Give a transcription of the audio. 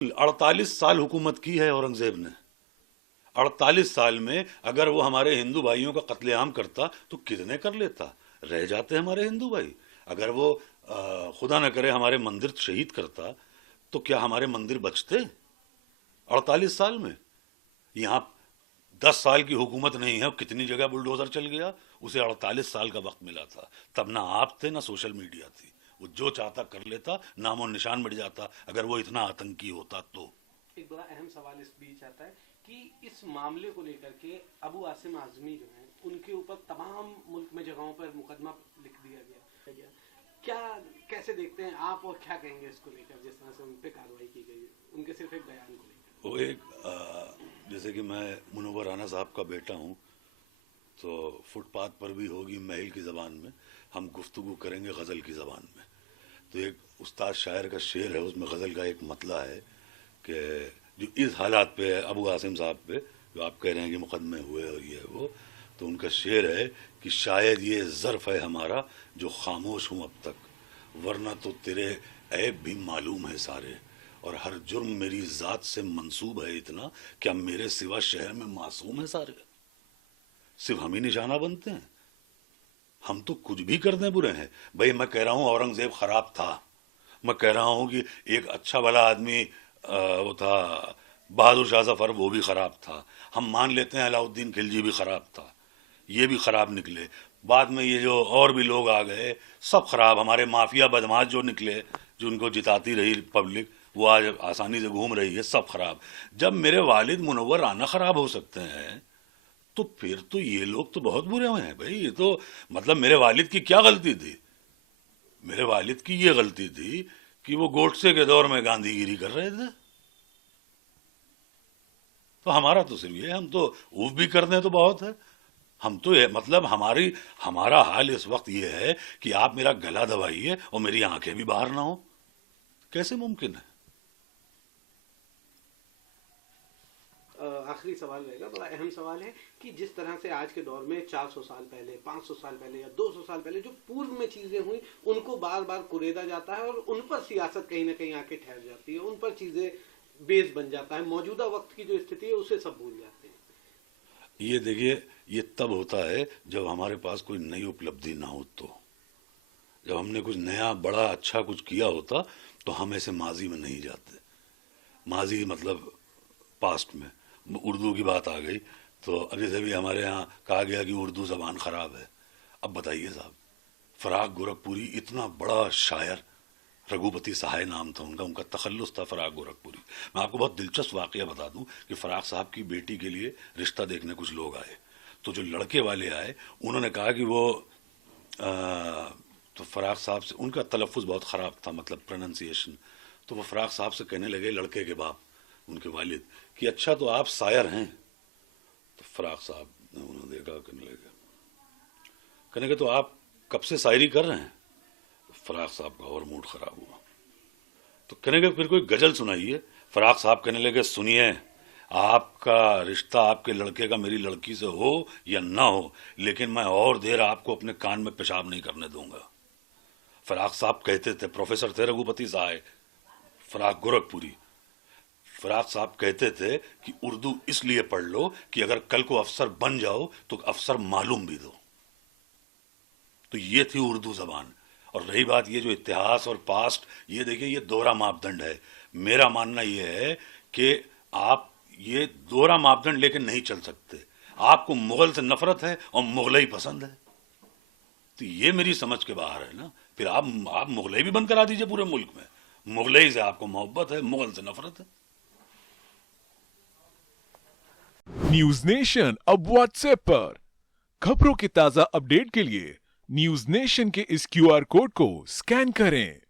48 साल हुकूमत की है औरंगजेब ने। 48 साल में अगर वो हमारे हिंदू भाइयों का कत्लेआम करता तो कितने कर लेता। रह जाते हमारे हिंदू भाई। अगर वो खुदा न करे हमारे मंदिर शहीद करता तो क्या हमारे मंदिर बचते 48 साल में? यहाँ 10 साल की हुकूमत नहीं है, कितनी जगह बुलडोजर चल गया। उसे 48 साल का वक्त मिला था। तब ना आप थे ना सोशल मीडिया थी। वो जो चाहता कर लेता, नामो निशान मिट जाता। अगर वो इतना आतंकी होता तो। एक बड़ा अहम सवाल इस बीच आता है कि इस मामले को लेकर के अबू आसिम आजमी जो हैं उनके ऊपर तमाम मुल्क में जगहों पर मुकदमा लिख दिया गया। क्या कैसे देखते हैं आप और क्या कहेंगे इसको लेकर, जिस तरह से उन पर कार्रवाई की गई उनके सिर्फ एक बयान को लेकर? वो एक जैसे कि मैं मुनव्वर राना साहब का बेटा हूँ, तो फुटपाथ पर भी होगी महल की ज़बान में, हम गुफ्तगू करेंगे गज़ल की ज़बान में। तो एक उस्ताद शायर का शेर है, उसमें गज़ल का एक मतला है कि जो इस हालात पे है अबू आसिम साहब पे, जो आप कह रहे हैं कि मुकदमे हुए और ये वो, तो उनका शेर है कि शायद ये ज़र्फ़ है हमारा जो खामोश हूँ अब तक, वरना तो तेरे ऐब भी मालूम है सारे, और हर जुर्म मेरी ज़ात से मंसूब है इतना, क्या मेरे सिवा शहर में मासूम है सारे। सिर्फ हम ही निशाना बनते हैं, हम तो कुछ भी कर दें बुरे हैं। भाई मैं कह रहा हूँ औरंगजेब खराब था, मैं कह रहा हूँ कि एक अच्छा भला आदमी वो था बहादुर शाह जफर, वो भी खराब था। हम मान लेते हैं अलाउद्दीन खिलजी भी खराब था, ये भी खराब निकले। बाद में ये जो और भी लोग आ गए सब खराब। हमारे माफिया बदमाश जो निकले, जो उनको जिताती रही पब्लिक, वो आज आसानी से घूम रही है, सब खराब। जब मेरे वालिद मुनव्वर राना खराब हो सकते हैं तो फिर तो ये लोग तो बहुत बुरे हुए हैं भाई। ये तो मतलब मेरे वालिद की क्या गलती थी? मेरे वालिद की ये गलती थी कि वो गोडसे के दौर में गांधीगिरी कर रहे थे। तो हमारा तो सिर्फ ये, हम तो ऊफ भी कर दें तो बहुत है। हम तो ये मतलब हमारा हाल इस वक्त ये है कि आप मेरा गला दबाइए और मेरी आंखें भी बाहर ना हो, कैसे मुमकिन है? आखिरी सवाल रहेगा, बड़ा अहम सवाल है कि जिस तरह से आज के दौर में 400 साल पहले, 500 साल पहले या 200 साल पहले जो पूर्व में चीजें हुई उनको बार बार कुरेदा जाता है और उन पर सियासत कहीं ना कहीं आके ठहर जाती है, उन पर चीजें बेस बन जाता है। मौजूदा वक्त की जो स्थिति है उसे सब भूल जाते हैं। ये देखिए, ये तब होता है जब हमारे पास कोई नई उपलब्धि ना हो। तो जब हमने कुछ नया बड़ा अच्छा कुछ किया होता तो हम ऐसे माजी में नहीं जाते। माजी मतलब पास्ट में। उर्दू की बात आ गई तो अभी से भी हमारे यहाँ कहा गया कि उर्दू ज़बान ख़राब है। अब बताइए साहब, फ़राग गोरखपुरी इतना बड़ा शायर, रघुपति सहाय नाम था उनका, उनका तखल्लुस था फ़राग गोरखपुरी। मैं आपको बहुत दिलचस्प वाक़या बता दूं कि फ़राग साहब की बेटी के लिए रिश्ता देखने कुछ लोग आए, तो जो लड़के वाले आए उन्होंने कहा कि वो तो फ़राग साहब से, उनका तलफ़ुज़ बहुत ख़राब था, मतलब प्रोनंसिएशन। तो वो फ़राग साहब से कहने लगे, लड़के के बाप, उनके वालिद, कि अच्छा तो आप शायर हैं? तो फ़राग साहब ने उन्हें देखा, कहने लगे तो आप कब से शायरी कर रहे हैं? फ़राग साहब का और मूड ख़राब हुआ। तो कहने लगे फिर कोई गज़ल सुनाइए। फ़राग साहब कहने लगे, सुनिए, आपका रिश्ता आपके लड़के का मेरी लड़की से हो या ना हो, लेकिन मैं और देर आपको अपने कान में पेशाब नहीं करने दूंगा। फ़राग साहब कहते थे, प्रोफेसर थे रघुपति साहब फ़राग गोरखपुरी, फ़राग साहब कहते थे कि उर्दू इसलिए पढ़ लो कि अगर कल को अफसर बन जाओ तो अफसर मालूम भी दो। तो ये थी उर्दू ज़बान। और रही बात ये जो इतिहास और पास्ट, ये देखिए ये दोहरा मापदंड है। मेरा मानना ये है कि आप ये दोहरा मापदंड लेके नहीं चल सकते। आपको मुगल से नफरत है और मुगलई पसंद है, तो ये मेरी समझ के बाहर है ना। फिर आप मुगलई भी बंद करा दीजिए पूरे मुल्क में। मुगलई से आपको मोहब्बत है, मुगल से नफरत है। न्यूज नेशन अब व्हाट्सएप पर खबरों के ताजा अपडेट के लिए न्यूज नेशन के इस क्यूआर कोड को स्कैन करें